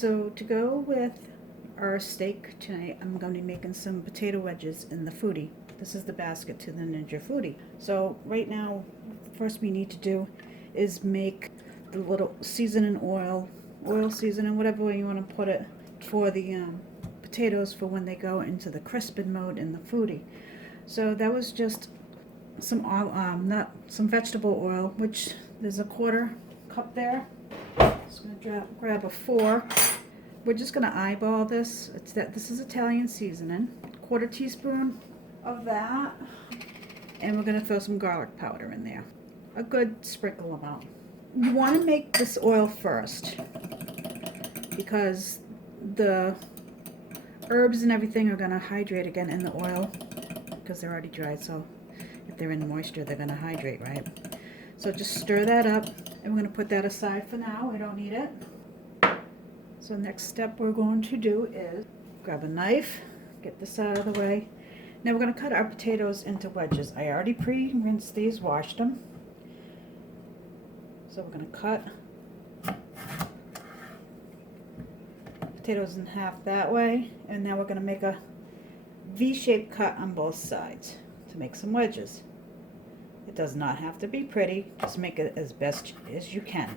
So to go with our steak tonight, I'm going to be making some potato wedges in the foodi. This is the basket to the Ninja Foodi. So right now, first we need to do is make the little seasoning oil seasoning, whatever way you want to put it, for the potatoes for when they go into the crisping mode in the foodi. So that was just some oil, some vegetable oil, which there's a 1/4 cup there. Just gonna grab a fork. We're just gonna eyeball this. This is Italian seasoning. 1/4 teaspoon of that, and we're gonna throw some garlic powder in there. A good sprinkle amount. You want to make this oil first because the herbs and everything are gonna hydrate again in the oil because they're already dried. So if they're in moisture, they're gonna hydrate, right? So just stir that up, and we're gonna put that aside for now. We don't need it. So next step we're going to do is grab a knife, get this out of the way. Now we're going to cut our potatoes into wedges. I already pre-rinsed these, washed them. So we're going to cut potatoes in half that way, and now we're going to make a V-shaped cut on both sides to make some wedges. It does not have to be pretty, just make it as best as you can.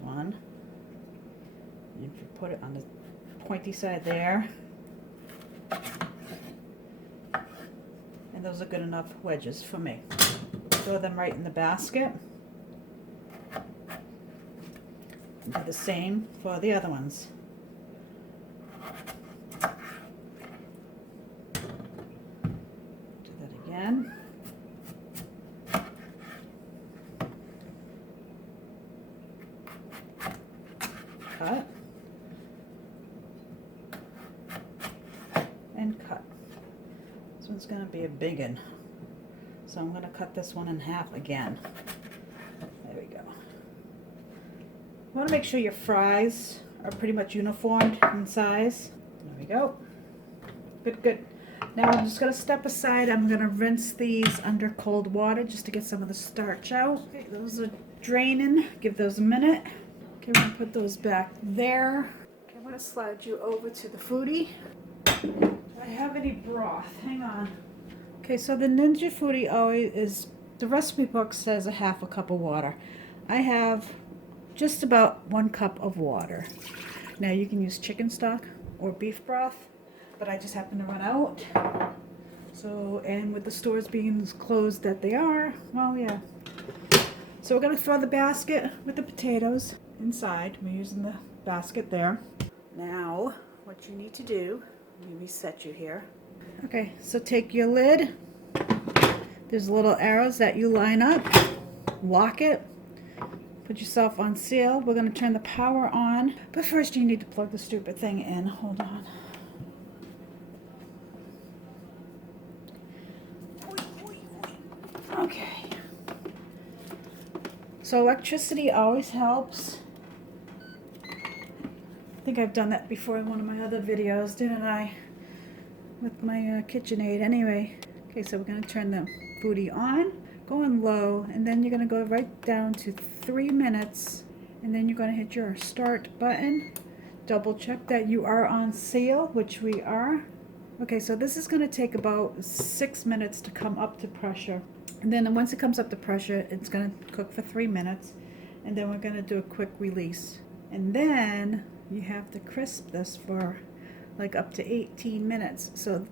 One, and if you put it on the pointy side there, and those are good enough wedges for me. Throw them right in the basket. And do the same for the other ones. Do that again. Cut and cut. This one's going to be a big one, so I'm going to cut this one in half again. There we go. You want to make sure your fries are pretty much uniform in size. There we go. Good, good. Now I'm just going to step aside. I'm going to rinse these under cold water just to get some of the starch out. Okay, those are draining. Give those a minute. Okay, we're going to put those back there. Okay, I'm going to slide you over to the foodi. Do I have any broth? Hang on. Okay, so the Ninja Foodi always is, the recipe book says a 1/2 cup of water. I have just about 1 cup of water. Now you can use chicken stock or beef broth, but I just happen to run out. So, and with the stores being as closed that they are, well, yeah. So we're going to throw the basket with the potatoes inside. We're using the basket there. Now, what you need to do, let me reset you here. Okay, so take your lid. There's little arrows that you line up. Lock it. Put yourself on seal. We're going to turn the power on. But first you need to plug the stupid thing in. Hold on. Okay. So electricity always helps. I think I've done that before in one of my other videos, didn't I? With my KitchenAid. Anyway, okay, so we're going to turn the foodi on, going low, and then you're going to go right down to 3 minutes, and then you're going to hit your start button. Double check that you are on seal, which we are. Okay, so this is going to take about 6 minutes to come up to pressure. And then once it comes up to pressure, it's going to cook for 3 minutes, and then we're going to do a quick release. And then you have to crisp this for like up to 18 minutes. So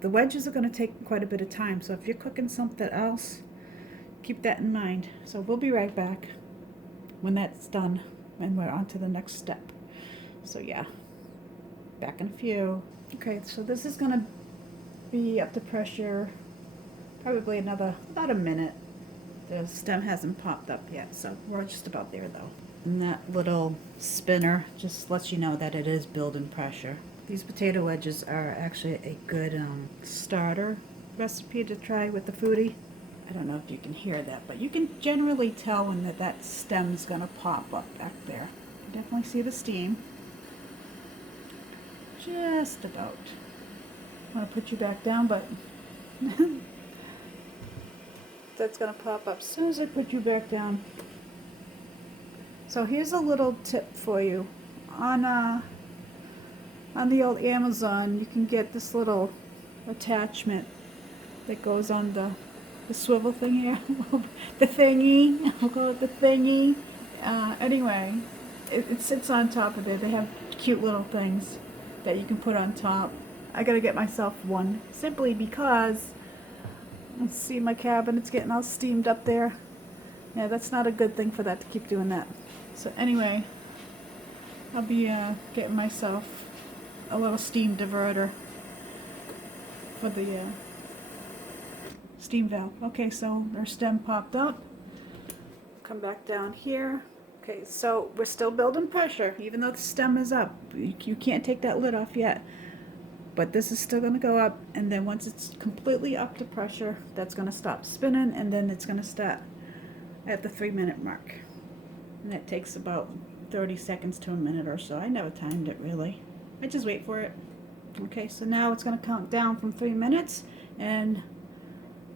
the wedges are going to take quite a bit of time. So if you're cooking something else, keep that in mind. So we'll be right back when that's done and we're on to the next step. So yeah, back in a few. Okay, so this is going to be up to pressure probably about a minute. The stem hasn't popped up yet, so we're just about there though. And that little spinner just lets you know that it is building pressure. These potato wedges are actually a good starter recipe to try with the foodi. I don't know if you can hear that, but you can generally tell when that stem's gonna pop up back there. You definitely see the steam. Just about. I want to put you back down, but that's gonna pop up as soon as I put you back down. So here's a little tip for you. On the old Amazon, you can get this little attachment that goes on the swivel thing here. The thingy. We'll call it the thingy. Anyway, it sits on top of it. They have cute little things that you can put on top. I gotta get myself one simply because, let's see, my cabinet's getting all steamed up there. Yeah, that's not a good thing for that to keep doing that. So anyway, I'll be getting myself a little steam diverter for the steam valve. Okay, so our stem popped up. Come back down here. Okay, so we're still building pressure, even though the stem is up. You can't take that lid off yet. But this is still going to go up, and then once it's completely up to pressure, that's going to stop spinning, and then it's going to start at the 3-minute mark. And that takes about 30 seconds to a minute or so. I never timed it really. I just wait for it. Okay, so now it's going to count down from 3 minutes, and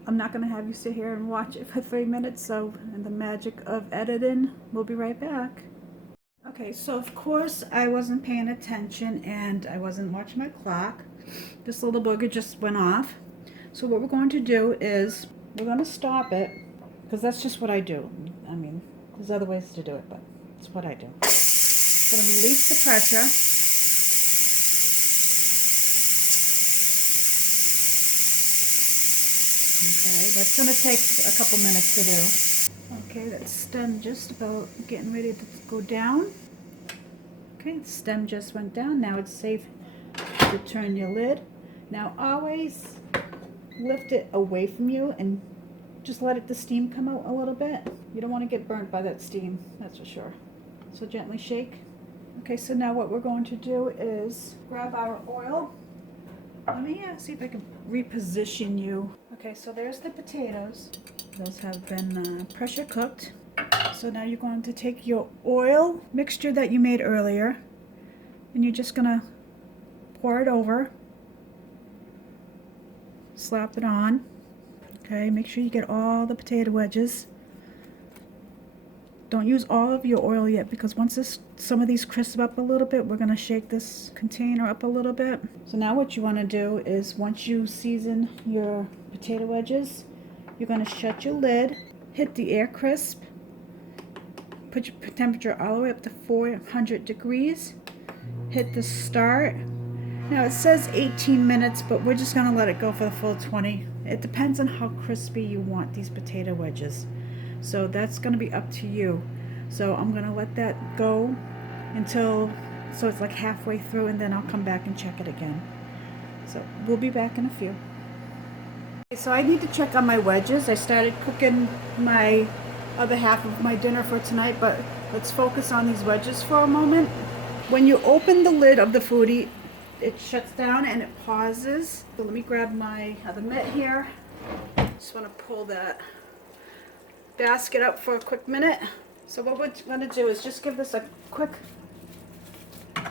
I'm not going to have you sit here and watch it for 3 minutes, so in the magic of editing, we'll be right back. Okay, so of course I wasn't paying attention and I wasn't watching my clock. This little booger just went off. So what we're going to do is we're going to stop it, because that's just what I do. I mean, there's other ways to do it, but it's what I do. I'm going to release the pressure. Okay, that's going to take a couple minutes to do. Okay, that stem just about getting ready to go down. Okay, the stem just went down. Now it's safe to turn your lid. Now always lift it away from you and just let the steam come out a little bit. You don't want to get burnt by that steam, that's for sure. So gently shake. Okay, so now what we're going to do is grab our oil. Let me see if I can reposition you. Okay, so there's the potatoes. Those have been pressure cooked. So now you're going to take your oil mixture that you made earlier, and you're just gonna pour it over, slap it on. Okay, make sure you get all the potato wedges. Don't use all of your oil yet, because once some of these crisp up a little bit, we're gonna shake this container up a little bit. So now what you wanna do is, once you season your potato wedges, you're gonna shut your lid, hit the air crisp, put your temperature all the way up to 400 degrees, hit the start. Now it says 18 minutes, but we're just gonna let it go for the full 20. It depends on how crispy you want these potato wedges. So that's gonna be up to you. So I'm gonna let that go until, so it's like halfway through, and then I'll come back and check it again. So we'll be back in a few. Okay, so I need to check on my wedges. I started cooking my other half of my dinner for tonight, but let's focus on these wedges for a moment. When you open the lid of the foodi, it shuts down and it pauses. So let me grab my other mitt here. Just want to pull that basket up for a quick minute. So what we're going to do is just give this a quick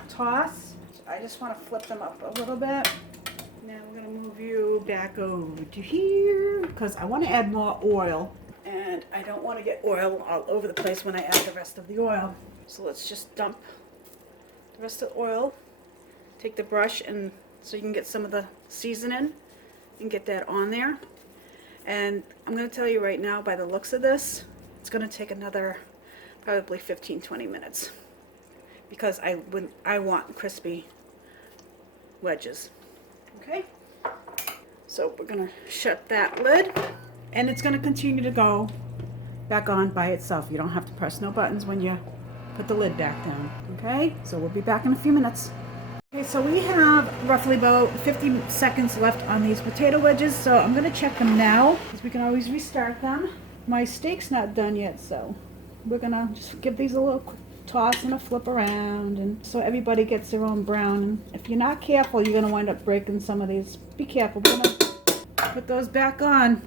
toss. I just want to flip them up a little bit. Now we're going to move you back over to here, because I want to add more oil, and I don't want to get oil all over the place when I add the rest of the oil. So let's just dump the rest of the oil. Take the brush, and so you can get some of the seasoning and get that on there. And I'm going to tell you right now, by the looks of this, it's going to take another probably 15-20 minutes, because I want crispy wedges. Okay, so we're going to shut that lid, and it's going to continue to go back on by itself. You don't have to press no buttons when you put the lid back down. Okay, so we'll be back in a few minutes. Okay, so we have roughly about 50 seconds left on these potato wedges, so I'm going to check them now, because we can always restart them. My steak's not done yet, so we're going to just give these a little quick toss and a flip around, and so everybody gets their own brown. And if you're not careful, you're going to wind up breaking some of these. Be careful. We're going to put those back on.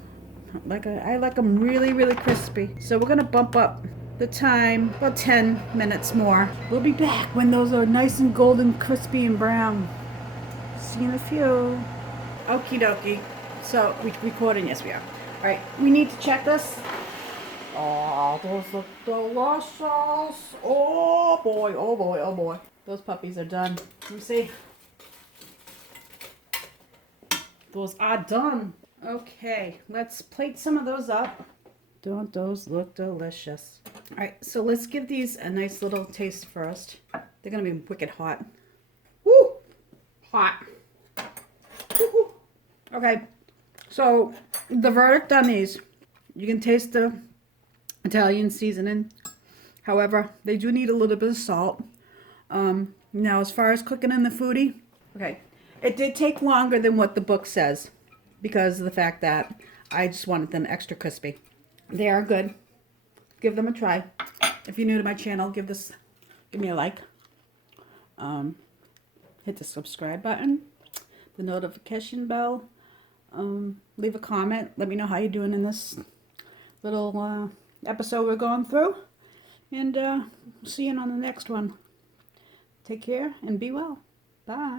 I like them really, really crispy. So we're going to bump up the time about 10 minutes more. We'll be back when those are nice and golden, crispy, and brown. See you in a few. Okie dokie. So, we recording? Yes, we are. Alright, we need to check this. Oh, those look delicious. Oh boy, oh boy, oh boy. Those puppies are done. Let me see. Those are done. Okay, let's plate some of those up. Don't those look delicious? All right, so let's give these a nice little taste first. They're gonna be wicked hot. Woo! Hot. Woo-hoo. Okay, so the verdict on these, you can taste the Italian seasoning. However, they do need a little bit of salt. Now, as far as cooking in the foodie, okay, it did take longer than what the book says because of the fact that I just wanted them extra crispy. They are good. Give them a try. If you're new to my channel, give me a like. Hit the subscribe button, the notification bell. Leave a comment. Let me know how you're doing in this little episode we're going through. And see you on the next one. Take care and be well. Bye.